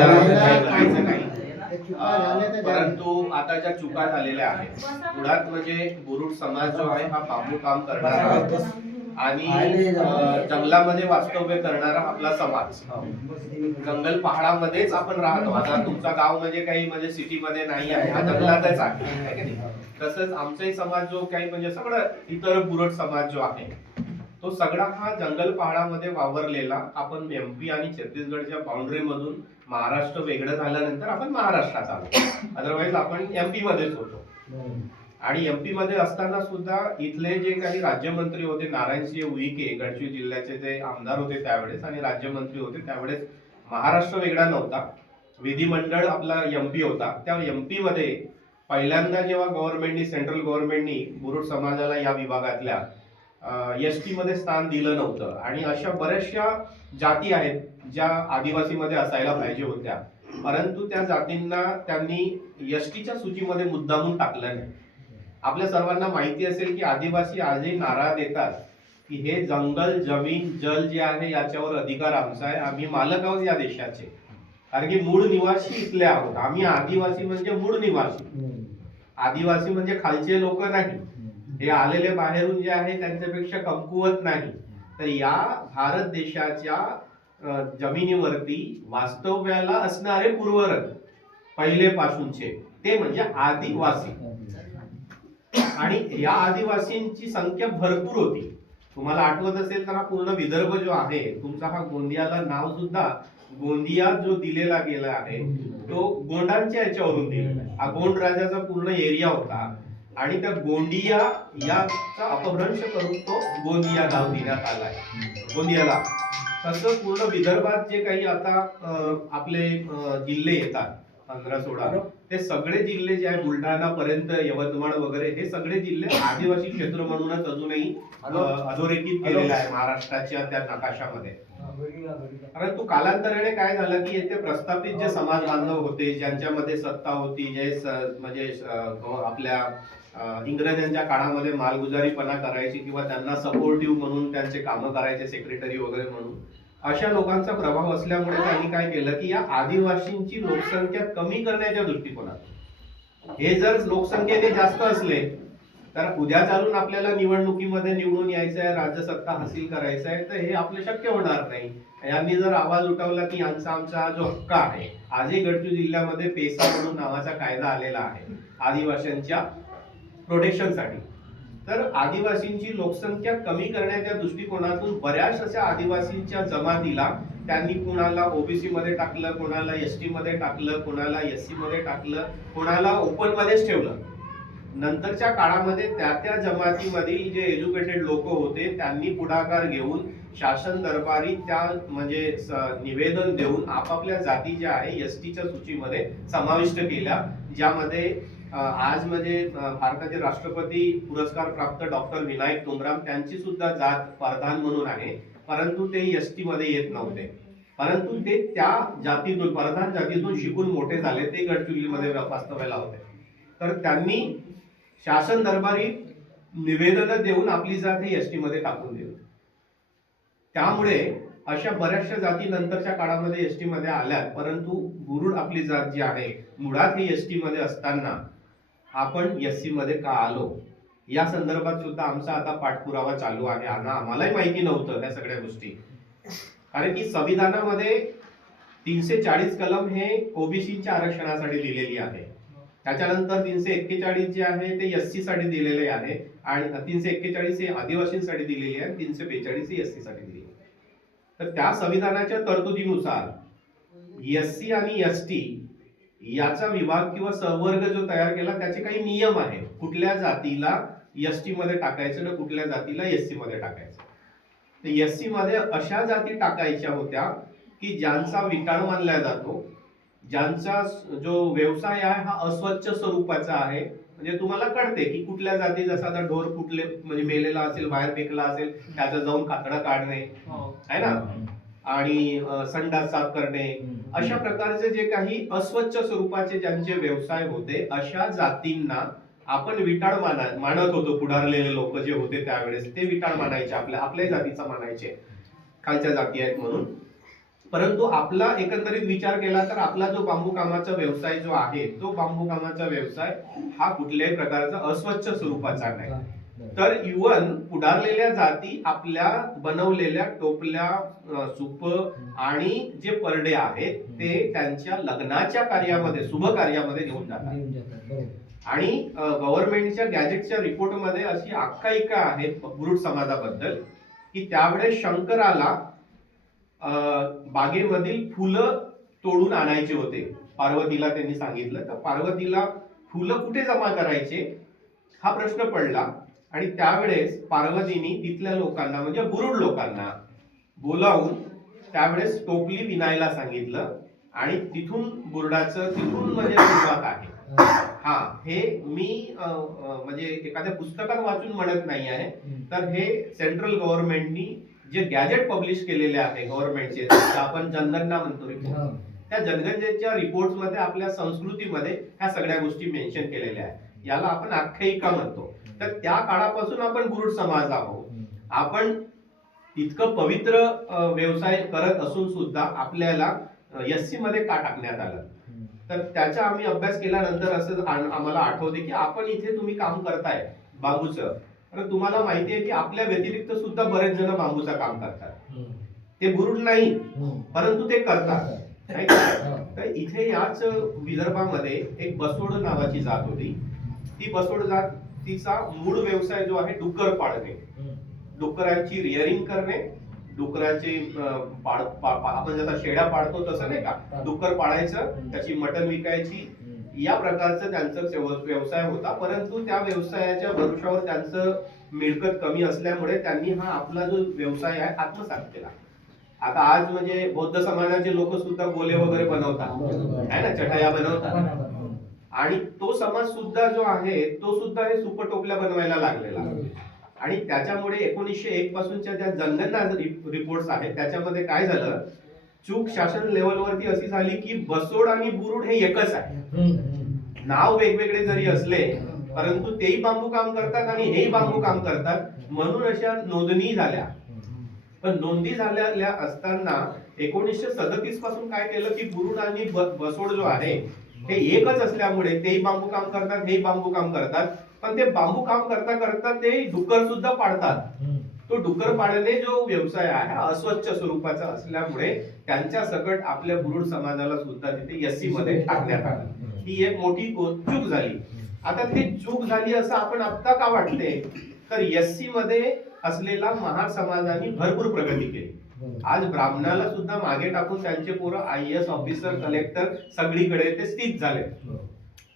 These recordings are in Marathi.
करायचं नाही. परंतु आता ज्या चुका झालेल्या आहेत, मुळात म्हणजे मुरुड समाज जो आहे हा बांबू काम करणारा आणि जंगलामध्ये वास्तव्य करणारा आपला समाज, जंगल पहाडामध्येच आपण राहतो. आता तुमचा गाव म्हणजे काही म्हणजे सिटीमध्ये नाही आहे, हा जंगलातच आहे. तसंच आमचाही समाज जो काही म्हणजे सगळं इतर मुरुड समाज जो आहे तो सगळा हा जंगल पहाडामध्ये वावरलेला. आपण एमपी आणि छत्तीसगडच्या बाउंड्री मधून महाराष्ट्र वेगळं झाल्यानंतर आपण महाराष्ट्रात आलो, अदरवाईज आपण एमपी मध्येच होतो. आणि एमपी मध्ये असताना सुद्धा इथले जे काही राज्यमंत्री होते, नारायणसिंह उईके गडचिरोली जिल्ह्याचे जे आमदार होते त्यावेळेस आणि राज्यमंत्री होते त्यावेळेस, महाराष्ट्र वेगळा नव्हता, विधिमंडळ आपला एमपी होता. त्या एमपी मध्ये पहिल्यांदा जेव्हा गव्हर्नमेंटनी, सेंट्रल गव्हर्नमेंटनी मुरुड समाजाला या विभागातल्या एसटी मध्ये स्थान दिलं नव्हतं. आणि अशा बऱ्याचशा जाती आहेत ज्या आदिवासीमध्ये असायला पाहिजे होत्या, परंतु त्या जातींना त्यांनी एसटीच्या सूचीमध्ये मुद्दामून टाकलं नाही. आपल्या सर्वांना माहिती असेल की आदिवासी आजही नारा देतात की हे जंगल, जमीन, जल जे आहे याच्यावर अधिकार आमचा आहे, आम्ही मालक आहोत या देशाचे. कारण की मूळ निवासी इथले आहोत आम्ही. आदिवासी म्हणजे मूळ निवासी, आदिवासी म्हणजे खालचे लोक नाही, हे आलेले बाहेरून जे आहे त्यांच्यापेक्षा कमकुवत नाही. तर या भारत देशाच्या जमिनीवरती वास्तव्याला असणारे पूर्वरक पहिले पासूनचे ते म्हणजे आदिवासी. आणि या आदिवासींची संख्या भरपूर होती. तुम्हाला आठवत असेल तर हा पूर्ण विदर्भ जो आहे तुमचा, हा गोंदियाला नाव सुद्धा गोंदिया जो दिलेला गेला आहे तो गोंडांच्या याच्यावरून दिलेला आहे. हा गोंड राजाचा पूर्ण एरिया होता आणि त्या गोंदिया याचा अपभ्रंश करून तो गोंदिया गाव देण्यात आलाय गोंदियाला. तसं पूर्ण विदर्भात जे काही आता आपले जिल्हे येतात 15-16, ते सगळे जिल्हे जे आहे बुलढाणा पर्यंत, यवतमाळ वगैरे, हे सगळे जिल्हे आदिवासी क्षेत्र म्हणूनच अजूनही अधोरेखित केलेले आहे महाराष्ट्राच्या त्या नकाशामध्ये. परंतु कालांतराने काय झालं की येथे प्रस्थापित जे समाज बांधव होते, ज्यांच्यामध्ये सत्ता होती, जे म्हणजे आपल्या इंग्रजांच्या काळामध्ये मालगुजारीपणा करायची किंवा त्यांना सपोर्टिव्ह म्हणून त्यांचे कामं करायचे, सेक्रेटरी वगैरे म्हणून, अशा लोकांचा प्रभाव असल्यामुळे त्यांनी काय केलं की या आदिवासींची लोकसंख्या कमी करण्याच्या दृष्टिकोनात, हे जर लोकसंख्येने जास्त असले तर उद्या चालून आपल्याला निवडणुकीमध्ये निवडून यायचं आहे, राज्यसत्ता हासिल करायचं आहे, तर हे आपलं शक्य होणार नाही. यांनी जर आवाज उठवला की आमचा जो हक्क आहे, आजही गडचिरोली जिल्ह्यामध्ये पेसा म्हणून नावाचा कायदा आलेला आहे आदिवासींच्या प्रोटेक्शनसाठी. तर आदिवासींची लोकसंख्या कमी करण्याच्या दृष्टिकोनातून बऱ्याच अशा आदिवासींच्या जमातीला त्यांनी कुणाला ओबीसी मध्ये टाकलं, कुणाला एसटी मध्ये टाकलं, कुणाला एससी मध्ये टाकलं, कुणाला ओपन मध्येच ठेवलं. नंतरच्या काळामध्ये त्या जमातीमधील जे एज्युकेटेड लोक होते त्यांनी पुढाकार घेऊन शासन दरबारी त्या म्हणजे निवेदन देऊन आपापल्या जाती ज्या आहे एसटीच्या सूचीमध्ये समाविष्ट केल्या, ज्यामध्ये आज म्हणजे भारताचे राष्ट्रपती पुरस्कार प्राप्त डॉक्टर विनायक तोमराम त्यांची सुद्धा जात परधान म्हणून आहे, परंतु ते एसटी मध्ये येत नव्हते. परंतु ते त्या जातीतून, परधान जातीतून शिकून मोठे झाले, ते गडचिरोलीमध्ये वास्तव्याला होते. तर त्यांनी शासन दरबारी निवेदन देऊन आपली जात ही एसटी मध्ये टाकून दिली. त्यामुळे अशा बऱ्याचशा जाती नंतरच्या काळामध्ये एसटी मध्ये आल्या, परंतु मुरुड आपली जात जी आहे मुळात ही एसटी मध्ये असताना आपण एससी मध्ये का आलो या संदर्भात सुद्धा आमचा आता पाठपुरावा चालू आहे. आम्हालाही माहिती नव्हतं त्या सगळ्या गोष्टी, कारण की संविधानामध्ये 340 कलम हे ओबीसीच्या आरक्षणासाठी लिहिलेली आहे. त्याच्यानंतर 341 जे आहे ते एससी साठी दिलेले आहे आणि 341 हे आदिवासींसाठी दिलेली आहे, 342 हे एससी साठी दिलेली आहे. तर त्या संविधानाच्या तरतुदीनुसार एससी आणि एसटी याचा विभाग किंवा संवर्ग जो तयार केला त्याचे काही नियम आहेत, कुठल्या जातीला एसटी मध्ये टाकायचं आणि कुठल्या जातीला एससी मध्ये टाकायचं. तर एससी मध्ये अशा जाती टाकायच्या होत्या की ज्यांचा विटाळ मानला जातो, ज्यांचा जो व्यवसाय आहे हा अस्वच्छ स्वरूपाचा आहे. म्हणजे तुम्हाला कळते की कुठल्या जाती, जसा आता ढोर कुठले म्हणजे मेलेला असेल, बाहेर फेकला असेल, त्याचं जाऊन कातडं काढणे आहे ना, आणि संडास साफ करणे, अशा प्रकारचे जे काही अस्वच्छ स्वरूपाचे ज्यांचे व्यवसाय होते, अशा जातींना आपण विटाळ मानत होतो. पुढारलेले लोक जे होते त्यावेळेस ते विटाळ मानायचे, आपल्या जातीचा मानायचे, खालच्या जाती आहेत म्हणून. परंतु आपला एकंदरीत विचार केला तर आपला जो बांबू कामाचा व्यवसाय जो आहे तो बांबू कामाचा व्यवसाय हा कुठल्याही प्रकारचा अस्वच्छ स्वरूपाचा नाही. तर इव्हन पुढारलेल्या जाती आपल्या बनवलेल्या टोपल्या, सुप आणि जे परडे आहेत ते त्यांच्या लग्नाच्या कार्यामध्ये, शुभ कार्यामध्ये घेऊन जातात. आणि गव्हर्नमेंटच्या गॅजेटच्या रिपोर्टमध्ये अशी आख्यायिका आहे बुरुड समाजाबद्दल की त्यावेळेस शंकराला बागेमधील फुलं तोडून आणायचे होते. पार्वतीला त्यांनी सांगितलं तर पार्वतीला फुलं कुठे जमा करायचे हा प्रश्न पडला. आणि त्यावेळेस पार्वतीने तिथल्या लोकांना म्हणजे बुरुड लोकांना बोलावून त्यावेळेस टोपली विणायला सांगितलं. आणि तिथून बुरुडाचं तिथून म्हणजे सुरुवात आहे. हा, हे मी म्हणजे एखाद्या पुस्तकात वाचून म्हणत नाही आहे, तर हे सेंट्रल गव्हर्नमेंटनी जे गॅजेट पब्लिश केलेले आहे गव्हर्नमेंटचे, आपण जनगणना म्हणतो रिपोर्ट, त्या जनगणनेच्या रिपोर्ट मध्ये आपल्या संस्कृतीमध्ये ह्या सगळ्या गोष्टी मेन्शन केलेल्या आहेत. याला आपण आख्यायिका म्हणतो. तर त्या काळापासून आपण बुरुड समाज आहोत. आपण इतकं पवित्र व्यवसाय करत असून सुद्धा आपल्याला एससी मध्ये का टाकण्यात आलं, तर त्याचा आम्ही अभ्यास केल्यानंतर असं आम्हाला आठवते की आपण इथे तुम्ही काम करताय बांबूचं, तर तुम्हाला माहिती आहे की आपल्या व्यतिरिक्त सुद्धा बरेच जण बांबूचं काम करतात. ते बुरुड नाही परंतु ते करतात. तर इथे याच विदर्भामध्ये एक बसोड नावाची जात होती. ती बसोड जात तिचा मूळ व्यवसाय जो आहे डुक्कर पाळणे, डुकरांची रिअरिंग करणे, डुकराचे आपण जसा शेळ्या पाळतो तसं नाही का, डुक्कर पाळायचं, त्याची मटण विकायची, या प्रकारचं त्यांचा व्यवसाय होता. परंतु त्या व्यवसायाच्या भरोशावर त्यांचं मिळकत कमी असल्यामुळे त्यांनी हा आपला जो व्यवसाय आहे आत्मसात केला. आता आज म्हणजे बौद्ध समाजाचे लोक सुद्धा गोले वगैरे बनवतात आहे ना, चटाया बनवतात. आणि तो समाज सुद्धा जो आहे तो सुद्धा हे सुपर टोपल्या बनवायला लागलेला. आणि त्याच्यामुळे 1901 पासूनच्या ज्या जनगणना रिपोर्ट्स आहेत त्याच्यामध्ये काय झालं, चूक शासन लेवलवरती अशी झाली की बसोड आणि बुरुड हे एकच आहे. नाव वेगवेगळे जरी असले परंतु तेही बांबू काम करतात आणि हेही बांबू काम करतात, म्हणून अशा नोंदणी झाल्या. पण नोंदी झालेल्या असताना 1937 पासून काय केलं की बुरुड आणि बसोड जो आहे हे एकच असल्यामुळे तेही बांबू काम करतात, हेही बांबू काम करतात. पण ते बांबू काम करता करता ते डुक्कर सुद्धा पाळतात. तो डुक्कर पाळणे जो व्यवसाय आहे हा अस्वच्छ स्वरूपाचा असल्यामुळे त्यांच्या सकट आपल्या बुरुड समाजाला सुद्धा तिथे एससी मध्ये टाकण्यात आलं. ही एक मोठी चूक झाली. आता ती चूक झाली असं आपण आता का वाटते, तर एससी मध्ये असलेला महार समाजाने भरपूर प्रगती केली. आज ब्राह्मणाला सुद्धा मागे टाकून त्यांचे पोरं IAS ऑफिसर, कलेक्टर सगळीकडे ते स्थित झाले.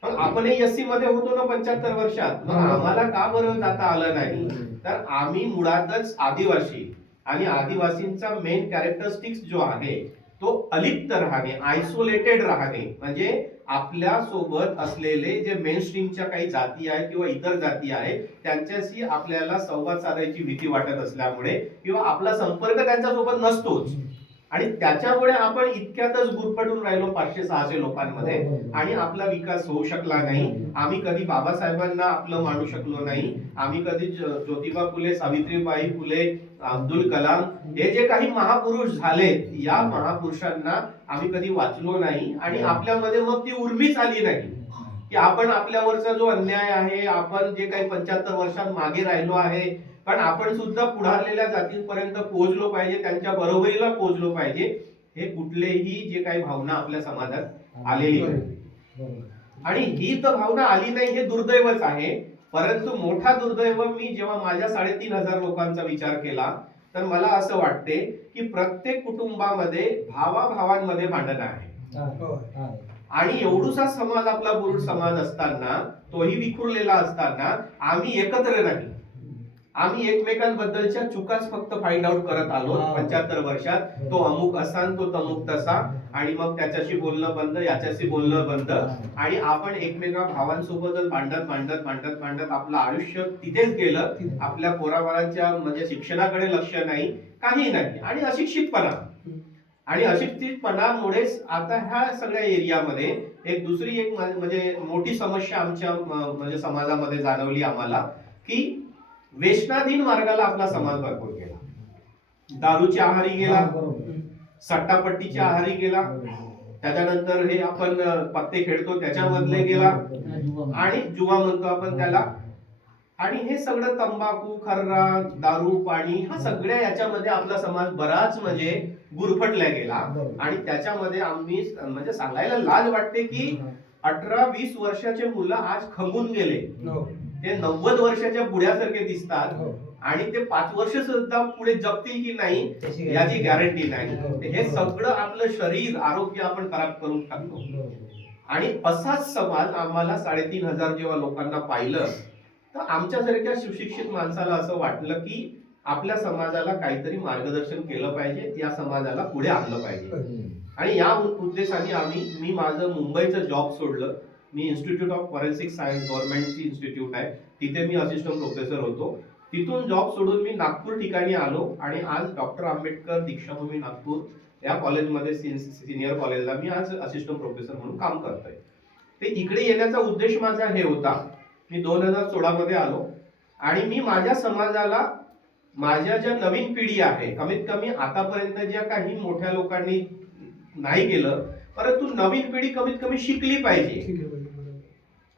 पण आपणही एससी मध्ये होतो ना 75 वर्षात, मग आम्हाला का बरं जाता आलं नाही, तर आम्ही मुळातच आदिवासी आणि आदिवासींचा मेन कॅरेक्टरिस्टिक्स जो आहे तो अलिप्त राहणे, आयसोलेटेड राहणे, म्हणजे आपल्या सोबत असलेले जे मेन स्ट्रीमच्या काही जाती आहेत किंवा इतर जाती आहेत त्यांच्याशी आपल्याला संवाद साधायची भीती वाटत असल्यामुळे किंवा आपला संपर्क त्यांच्यासोबत नसतोच. आणि त्याच्यामुळे आपण इतक्यातच गुरफटून राहिलो 500-600 लोकांमध्ये आणि आपला विकास होऊ शकला नाही. आम्ही कधी बाबासाहेबांना आपलं मानू शकलो नाही. आम्ही कधी ज्योतिबा फुले, सावित्रीबाई फुले, अब्दुल कलाम हे जे काही महापुरुष झालेत या महापुरुषांना आम्ही कधी वाचलो नाही. आणि आपल्यामध्ये मग ती उर्मीच आली नाही की आपण आपल्यावरचा जो अन्याय आहे, आपण जे काही 75 वर्षात मागे राहिलो आहे, पण आपण सुद्धा पुढारलेल्या जातींपर्यंत पोहोचलो पाहिजे, त्यांच्या बरोबरीला पोहोचलो पाहिजे, हे कुठलेही जे काही भावना आपल्या समाजात आलेली आहे. आणि ही तर भावना आली नाही हे दुर्दैवच आहे. परंतु मोठा दुर्दैव मी जेव्हा माझ्या 3,500 लोकांचा विचार केला तर मला असं वाटते की प्रत्येक कुटुंबामध्ये भावाभावांमध्ये भांडण आहे. आणि एवढूसा समाज आपला बुरुड समाज असताना, तोही विखुरलेला असताना आम्ही एकत्र नाही. आम्ही एकमेकांबद्दलच्या चुकाच फक्त फाइंड आउट करत आलो 75 वर्षात. तो अमुक असा तो तमुक तसा, आणि मग त्याच्याशी बोलणं बंद, याच्याशी बोलणं बंद, आणि आपण एकमेका भावांसोबतच भांडत भांडत भांडत भांडत आपलं आयुष्य तिथेच गेलं. आपल्या पोराबाळांच्या म्हणजे शिक्षणाकडे लक्ष नाही, काही नाही. आणि अशिक्षितपणामुळेच आता ह्या सगळ्या एरियामध्ये एक दुसरी एक म्हणजे मोठी समस्या आमच्या म्हणजे समाजामध्ये जाणवली आम्हाला की वेशनाधीन मार्गाला आपला समाज भरपूर गेला, दारूच्या आहारी गेला, सट्टापट्टीच्या आहारी गेला, त्याच्यानंतर हे आपण पत्ते खेळतो त्याच्यामधले गेला, आणि जुवा म्हणतो आपण त्याला, आणि हे सगळं तंबाखू, खर्रा, दारू, पाणी, हा सगळ्या याच्यामध्ये आपला समाज बराच म्हणजे गुरफटला गेला. आणि त्याच्यामध्ये आम्ही म्हणजे सांगायला लाज वाटते की 18-20 वर्षाचे मुलं आज खंगून गेले, ते 90 वर्षाच्या बुड्यासारखे दिसतात, आणि ते 5 वर्ष सुद्धा पुढे जगतील की नाही याची गॅरंटी नाही. हे सगळं आपलं शरीर, आरोग्य आपण खराब करून टाकतो. आणि असाच समाज आम्हाला 3,500 जेव्हा लोकांना पाहिलं, तर आमच्यासारख्या सुशिक्षित माणसाला असं वाटलं की आपल्या समाजाला काहीतरी मार्गदर्शन केलं पाहिजे, या समाजाला पुढे आणलं पाहिजे. आणि या उद्देशाने मी माझं मुंबईचं जॉब सोडलं. मी इन्स्टिट्यूट ऑफ फॉरेन्सिक सायन्स, गव्हर्नमेंटची इन्स्टिट्यूट आहे, तिथे मी असिस्टंट प्रोफेसर होतो. तिथून जॉब सोडून मी नागपूर ठिकाणी आलो, आणि आज डॉक्टर आंबेडकर दीक्षाभूमी नागपूर या कॉलेजमध्ये सिनियर कॉलेजला मी आज असिस्टंट प्रोफेसर म्हणून काम करतोय. ते इकडे येण्याचा उद्देश माझा हे होता, मी 2016 मध्ये आलो, आणि मी माझ्या समाजाला, माझ्या ज्या नवीन पिढी आहे, कमीत कमी आतापर्यंत ज्या काही मोठ्या लोकांनी नाही केलं, परंतु नवीन पिढी कमीत कमी शिकली पाहिजे.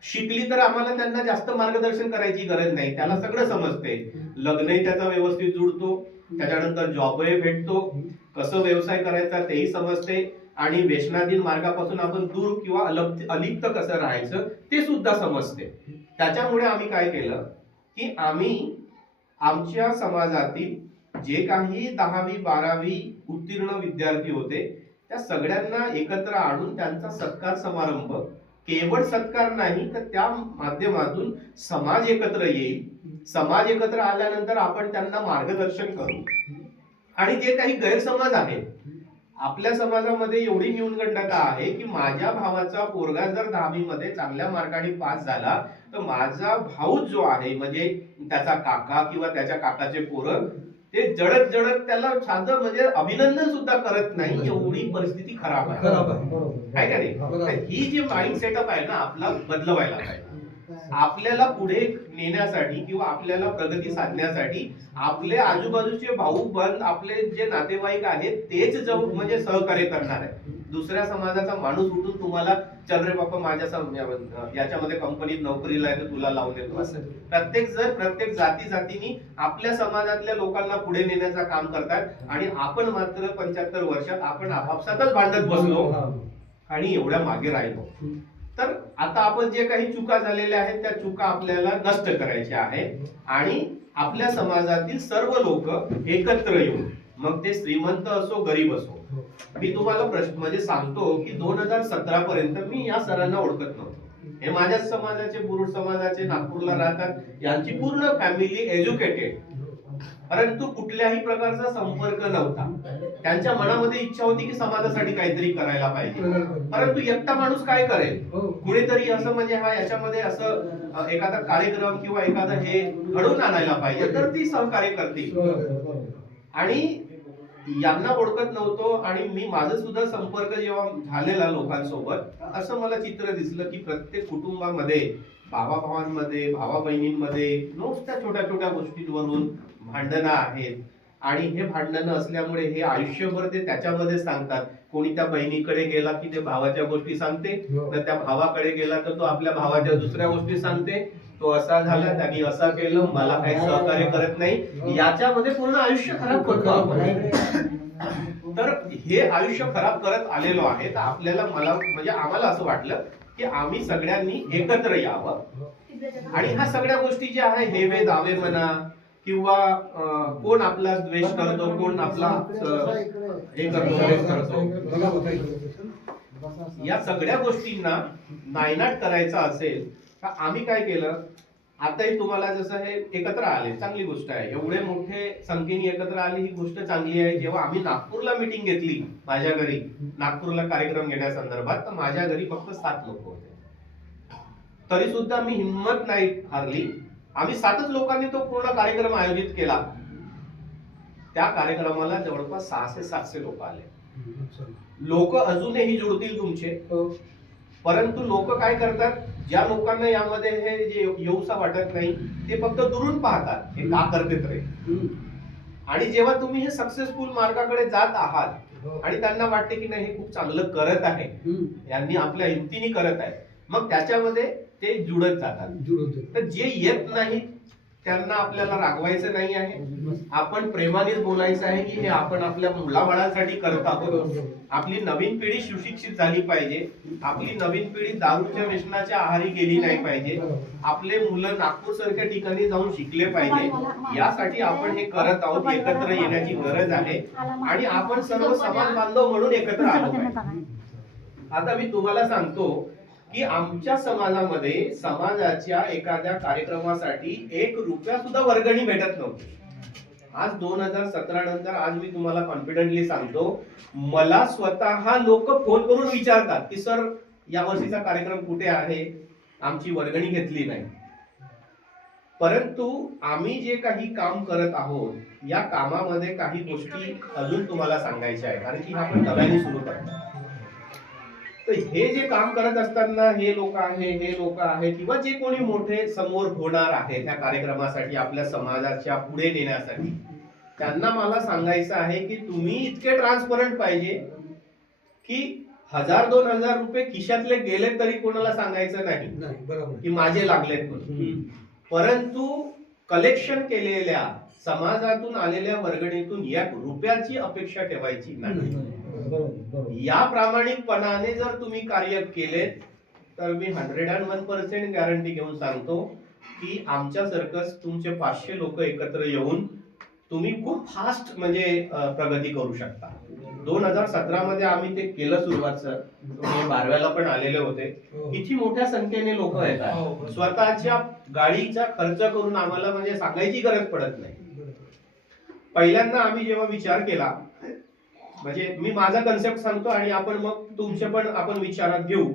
शिकली तर आम्हाला त्यांना जास्त मार्गदर्शन करायची गरज नाही, त्याला सगळं समजते, लग्नही त्याचा व्यवस्थित जुळतो, त्याच्यानंतर जॉबही भेटतो, कसं व्यवसाय करायचा तेही समजते, आणि व्यसनाधीन मार्गापासून आपण दूर किंवा अलिप्त कसं राहायचं ते सुद्धा समजते. त्याच्यामुळे आम्ही काय केलं की आम्ही आमच्या समाजातील जे काही 10वी 12वी उत्तीर्ण विद्यार्थी होते त्या सगळ्यांना एकत्र आणून त्यांचा सत्कार समारंभ, केवळ सत्कार नाही तर त्या माध्यमातून समाज एकत्र येईल. समाज एकत्र आल्यानंतर आपण त्यांना मार्गदर्शन करू. आणि जे काही गैरसमज आहेत, आपल्या समाजामध्ये एवढी न्यूनगंडता आहे की माझ्या भावाचा पोरगा जर 10वी मध्ये चांगल्या मार्काने पास झाला तर माझा भाऊ जो आहे, म्हणजे त्याचा काका किंवा त्याच्या काकाचे पोरं, ते जडत जडत त्याला साधं म्हणजे अभिनंदन सुद्धा करत नाही, एवढी परिस्थिती खराब आहे का नाही? ही जी माइंड सेटअप आहे ना, आपला बदलवायला पाहिजे. आपल्याला पुढे नेण्यासाठी किंवा आपल्याला प्रगती साधण्यासाठी आपले आजूबाजूचे भाऊ बंद, आपले जे नातेवाईक आहेत तेच जाऊन म्हणजे सहकार्य करणार आहे. दुसऱ्या समाजाचा माणूस उठून तुम्हाला, चल रे बाबा माझ्या याच्यामध्ये कंपनीत नोकरीला आहे तर तुला लावून देतो, असं प्रत्येक जातीने आपल्या समाजातल्या लोकांना पुढे नेण्याचं काम करतात. आणि आपण मात्र 75 वर्षात आपण आपापसातच भांडत बसलो आणि एवढ्या मागे राहिलो. तर आता आपण जे काही चुका झालेल्या आहेत त्या चुका आपल्याला नष्ट करायच्या आहेत, आणि आपल्या समाजातील सर्व लोक एकत्र येऊन, मग ते श्रीमंत असो गरीब असो. मी तुम्हाला प्रश्न म्हणजे सांगतो की 2017 पर्यंत मी या सरांना ओळखत नव्हतो. हे माझ्याच समाजाचे, बुरुड समाजाचे, नागपूरला राहतात, यांची पूर्ण फॅमिली एज्युकेटेड, परंतु कुठल्याही प्रकारचा संपर्क नव्हता. त्यांच्या मनामध्ये इच्छा होती की समाजासाठी काहीतरी करायला पाहिजे, परंतु एकटा माणूस काय करेल? कुणीतरी असं म्हणजे हा याच्यामध्ये असं एखादा कार्यक्रम किंवा एखादं हे घडवून आणायला पाहिजे तर ती सहकार्य करतील. आणि यांना ओळखत नव्हतो, आणि मी माझं सुद्धा संपर्क जेव्हा झालेला लोकांसोबत, असं मला चित्र दिसलं की प्रत्येक कुटुंबामध्ये, भावाभावांमध्ये, भावा बहिणींमध्ये नुसत्या छोट्या छोट्या गोष्टींवरून भांडणं आहेत. आणि हे भांडणं असल्यामुळे हे आयुष्यभर ते त्याच्यामध्ये सांगतात. कोणी त्या बहिणीकडे गेला की ते भावाच्या गोष्टी सांगते, तर त्या भावाकडे गेला तर तो आपल्या भावाच्या दुसऱ्या गोष्टी सांगते, तो असा झाला, त्यांनी असं केलं, मला काही सहकार्य करत नाही, याच्यामध्ये पूर्ण आयुष्य खराब करतो आपण. तर हे आयुष्य खराब करत आलेलो आहे. तर आपल्याला, म्हणजे आम्हाला असं वाटलं की आम्ही सगळ्यांनी एकत्र यावं, आणि ह्या सगळ्या गोष्टी ज्या आहे, हेवे दावे म्हणा किंवा कोण आपला द्वेष करतो, कोण आपला हे करतो, या सगळ्या गोष्टींना नायनाट करायचा असेल तर आम्ही काय केलं, आताही तुम्हाला जसं हे एकत्र आले, चांगली गोष्ट आहे, एवढे मोठे संख्येने एकत्र आले, ही गोष्ट चांगली आहे. जेव्हा आम्ही नागपूरला मीटिंग घेतली माझ्या घरी, नागपूरला कार्यक्रम घेण्यासंदर्भात, तर माझ्या घरी फक्त 7 लोक होते, तरी सुद्धा मी हिंमत नाही हारली. आम्ही 7च लोकांनी तो पूर्ण कार्यक्रम आयोजित केला. त्या कार्यक्रमाला जवळपास 600-700 लोक आले. लोक अजूनही जुळतील तुमचे, परंतु लोक काय करतात, ज्या लोकांना यामध्ये हे जे येऊसा वाटत नाही ते फक्त दुरून पाहतात, हे का करते रे. आणि जेव्हा तुम्ही हे सक्सेसफुल मार्गाकडे जात आहात आणि त्यांना वाटते की नाही हे खूप चांगलं करत आहे, यांनी आपल्या युक्तीने करत आहे, मग त्याच्यामध्ये ते जुळत जातात. तर जे येत नाही त्यांना आपल्याला रागवायचं नाही आहे, आपण प्रेमानेच बोलायचं आहे की हे आपण आपल्या मुलाबाळांसाठी करत आहोत. आपली नवीन पिढी सुशिक्षित झाली पाहिजे, आपली नवीन पिढी दारूच्या व्यसनाच्या आहारी गेली नाही पाहिजे, आपले मुलं नागपूर सारख्या ठिकाणी जाऊन शिकले पाहिजे, यासाठी आपण हे करत आहोत. एकत्र येण्याची गरज आहे आणि आपण सर्व समाज बांधव म्हणून एकत्र आलो पाहिजे. आता मी तुम्हाला सांगतो की आमच्या समाजामध्ये समाजाच्या एखाद्या कार्यक्रमासाठी 1 रुपया सुद्धा वर्गणी भेटत नव्हती. आज 2017 नंतर आज मी तुम्हाला कॉन्फिडेंटली सांगतो, मला स्वतः लोक फोन करून विचारतात की सर या वर्षीचा कार्यक्रम कुठे आहे, आमची वर्गणी घेतली नाही. परंतु आम्ही जे काही काम करत आहोत या कामामध्ये काही गोष्टी अजून तुम्हाला सांगायच्या आहेत, कारण की आपण नव्याने सुरू करतो. तर हे जे काम करत असताना हे लोक आहे किंवा जे कोणी मोठे समोर होणार आहे त्या कार्यक्रमासाठी आपल्या समाजाच्या पुढे नेण्यासाठी, त्यांना मला सांगायचं आहे की तुम्ही इतके ट्रान्सपरंट पाहिजे की 1000-2000 रुपये खिशातले गेले तरी कोणाला सांगायचं नाही की माझे लागलेत म्हणून, परंतु कलेक्शन केलेल्या समाजातून आलेल्या वर्गणीतून 1 रुपयाची अपेक्षा ठेवायची नाही. या प्रामाणिकपणाने जर तुम्ही कार्य केले तर मी 101% गॅरंटी घेऊन सांगतो की आमच्या सर्कस तुमचे 500 लोक एकत्र येऊन तुम्ही खूप फास्ट म्हणजे प्रगती करू शकता. 2017 मध्ये आम्ही ते केलं सुरुवात. सर तुम्ही बारव्याला पण आलेले होते, किती मोठ्या संख्येने लोक येतात, स्वतःच्या गाडीचा खर्च करून आम्हाला म्हणजे सांगायची गरज पडत नाही. पहिल्यांदा आम्ही जेव्हा विचार केला, म्हणजे मी माझा कन्सेप्ट सांगतो आणि आपण मग तुमचे पण आपण विचारात घेऊ.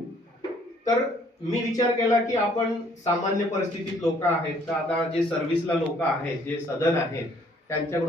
तर मी विचार केला की आपण सामान्य परिस्थितीत लोक आहेत, तर आता जे सर्व्हिसला लोक आहेत, जे सदन आहेत, त्यांच्याकडून